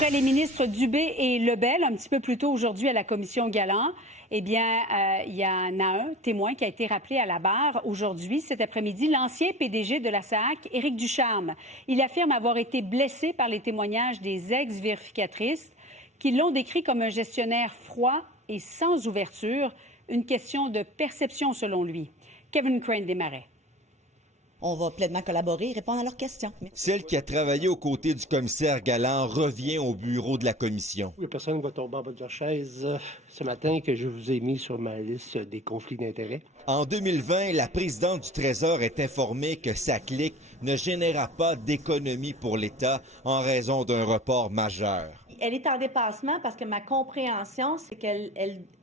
Après les ministres Dubé et Lebel, un petit peu plus tôt aujourd'hui à la commission Galland, eh bien, il y en a un témoin qui a été rappelé à la barre aujourd'hui, cet après-midi, l'ancien PDG de la SAAQ, Éric Ducharme. Il affirme avoir été blessé par les témoignages des ex-vérificatrices qui l'ont décrit comme un gestionnaire froid et sans ouverture, une question de perception selon lui. Kevin Crane Desmarais. On va pleinement collaborer et répondre à leurs questions. Celle qui a travaillé aux côtés du commissaire Galland revient au bureau de la commission. Il n'y a personne qui va tomber en bas de leur chaise ce matin que je vous ai mis sur ma liste des conflits d'intérêts. En 2020, la présidente du Trésor est informée que sa clique ne généra pas d'économie pour l'État en raison d'un report majeur. Elle est en dépassement parce que ma compréhension, c'est qu'elle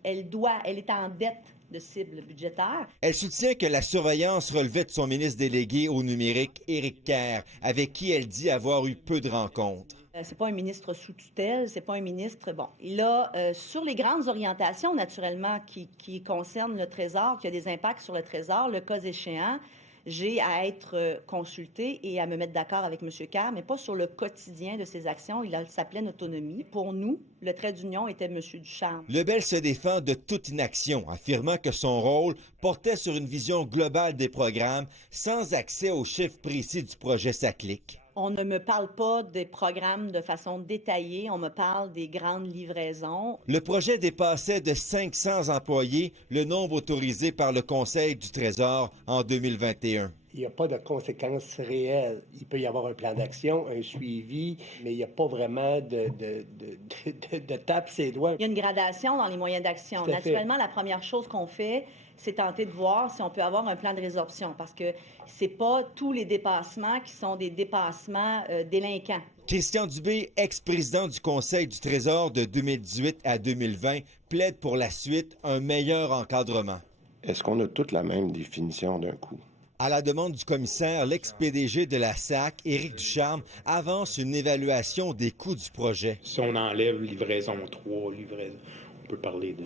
est en dette de cible budgétaire. Elle soutient que la surveillance relevait de son ministre délégué au numérique, Éric Kerr, avec qui elle dit avoir eu peu de rencontres. C'est pas un ministre sous tutelle, c'est pas un ministre... Bon, il a, sur les grandes orientations, naturellement, qui concernent le Trésor, qui a des impacts sur le Trésor, le cas échéant, j'ai à être consultée et à me mettre d'accord avec M. Kerr, mais pas sur le quotidien de ses actions. Il a sa pleine autonomie. Pour nous, le trait d'union était M. Ducharme. Lebel se défend de toute inaction, affirmant que son rôle portait sur une vision globale des programmes, sans accès aux chiffres précis du projet SACLIC. On ne me parle pas des programmes de façon détaillée, on me parle des grandes livraisons. Le projet dépassait de 500 employés le nombre autorisé par le Conseil du Trésor en 2021. Il n'y a pas de conséquences réelles. Il peut y avoir un plan d'action, un suivi, mais il n'y a pas vraiment de tape ses doigts. Il y a une gradation dans les moyens d'action. Naturellement, la première chose qu'on fait, c'est tenter de voir si on peut avoir un plan de résorption, parce que c'est pas tous les dépassements qui sont des dépassements délinquants. Christian Dubé, ex-président du Conseil du Trésor de 2018 à 2020, plaide pour la suite un meilleur encadrement. Est-ce qu'on a toute la même définition d'un coût? À la demande du commissaire, l'ex-PDG de la SAAQ, Éric Ducharme, avance une évaluation des coûts du projet. Si on enlève livraison 3, on peut parler de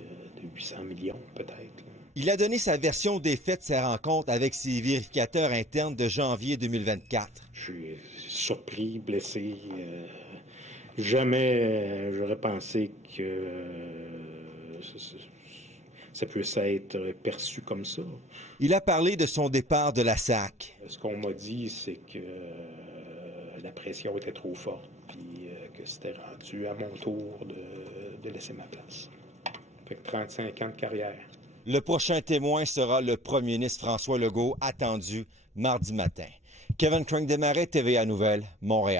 800 millions peut-être. Il a donné sa version des faits de sa rencontre avec ses vérificateurs internes de janvier 2024. Je suis surpris, blessé. Jamais j'aurais pensé que ça puisse être perçu comme ça. Il a parlé de son départ de la SAAQ. Ce qu'on m'a dit, c'est que la pression était trop forte, puis que c'était rendu à mon tour de laisser ma place. Fait que 35 ans de carrière. Le prochain témoin sera le premier ministre François Legault, attendu mardi matin. Kevin Crane Desmarais, TVA Nouvelles, Montréal.